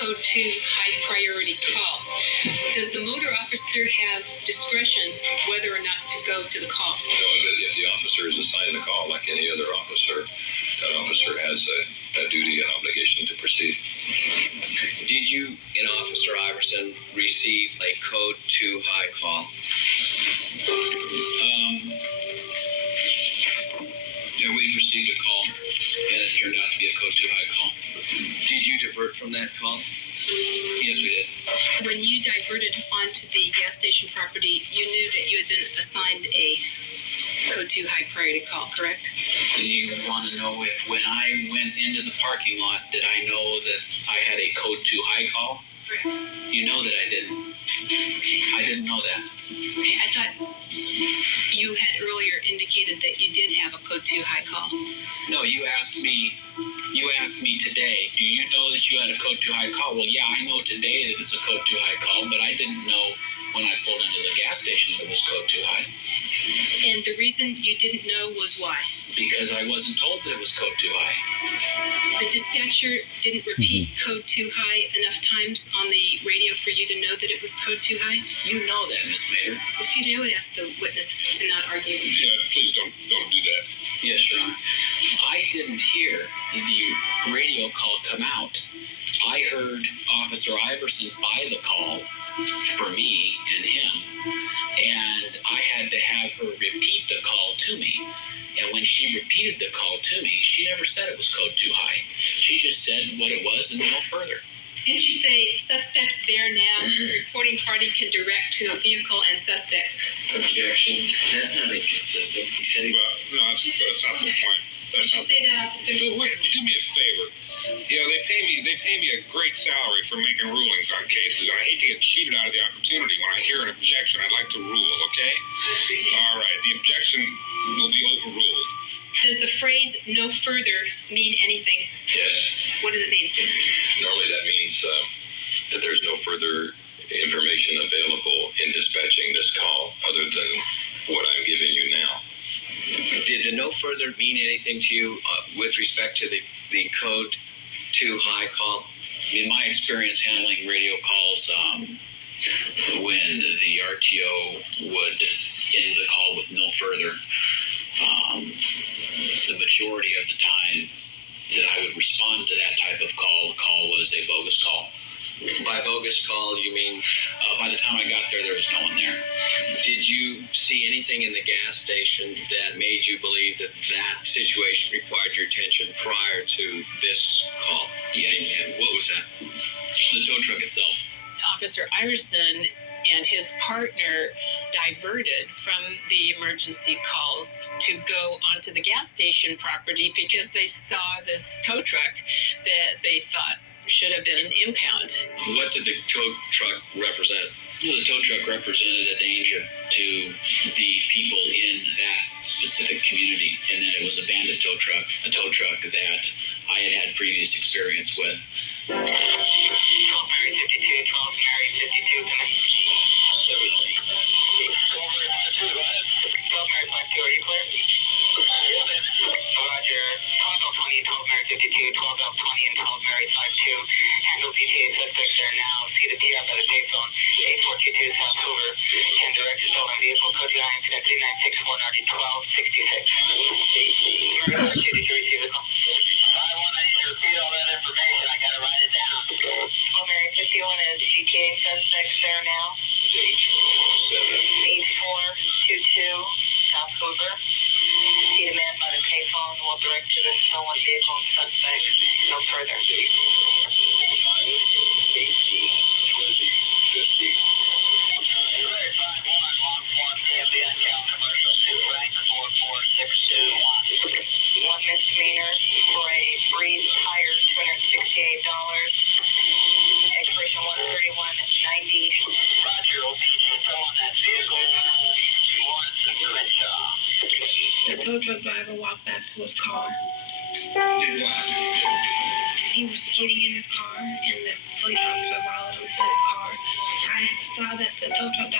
code 2 high priority call. Does the motor officer have discretion whether or not to go to the call? No, if the officer is assigned the call like any other officer, that officer has a duty and obligation to proceed. Did you, in Officer Iverson, receive a code 2 high call? Yeah, we'd received a call, and it turned out to be a code 2 high call. Did you divert from that call? Yes, we did. When you diverted onto the gas station property, you knew that you had been assigned a code 2 high priority call, correct? Do you want to know if when I went into the parking lot, did I know that I had a code 2 high call? You know that I didn't. I didn't know that. Okay, I thought you had earlier indicated that you did have a code 2 high call. No, you asked me today, do you know that you had a code 2 high call? Well, yeah, I know today that it's a code 2 high call, but I didn't know when I pulled into the gas station that it was code 2 high. And the reason you didn't know was why? Because I wasn't told that it was code 2 high. The dispatcher didn't repeat code 2 high enough times on the radio for you to know that it was code 2 high? You know that, Miss Mater. Excuse me, I would ask the witness to not argue. Yeah, please don't do that. Yes, Your Honor. I didn't hear the radio call come out. I heard Officer Iverson buy the call for me and him, and I had to have her repeat the call to me. And when she repeated the call to me, she never said it was code 2 high. She just said what it was and no further. Didn't she say suspects there now, reporting party can direct to a vehicle and suspects? Objection. That's not inconsistent. He said he... Well, no, that's not the point. Did you say that, officer? Wait, do me a favor. You know, they pay me a great salary for making rulings on cases, and I hate to get cheated out of the opportunity. When I hear an objection, I'd like to rule, okay? All right, the objection will be overruled. Does the phrase no further mean anything? Yes. What does it mean? Normally that means that there's no further information available in dispatching this call other than what I'm giving you now. Did the no further mean anything to you with respect to the code 2 high call? In my experience handling radio calls, when the RTO would end the call with no further, the majority of the time that I would respond to that type of call, the call was a bogus call. By bogus call, you mean? By the time I got there was no one there. Did you see anything in the gas station that made you believe that that situation required your attention prior to this call? Yes. And what was that? The tow truck itself. Officer Iverson and his partner diverted from the emergency calls to go onto the gas station property because they saw this tow truck that they thought should have been an impound. What did the tow truck represent? Well, the tow truck represented a danger to the people in that specific community, and that it was a bandit tow truck, a tow truck that I had previous experience with. 12 Mary 52, 12 Mary 52, come in. 12 Mary 52, are you clear? Roger, 12 20 and 12 Mary 52, 12 20 and 12 Mary 52. Handle GTA suspects there now. See the TR by the payphone. 8422 South Hoover. Can direct a stolen vehicle. Code 9 incident 3964 Nardi 1266. Mary 52 receive the call. I want to repeat all that information. I got to write it down. 12 Mary 51 is GTA suspects there now. 8422 South Hoover. See the man by the payphone. Will direct to the stolen vehicle and suspects. No further. 1 misdemeanor for a breeze tire, $268. Expiration 131.90. Roger, still on that vehicle. The tow truck driver walked back to his car. Did what? He was getting in his car, and the police officer followed him to his car. I saw that the tow truck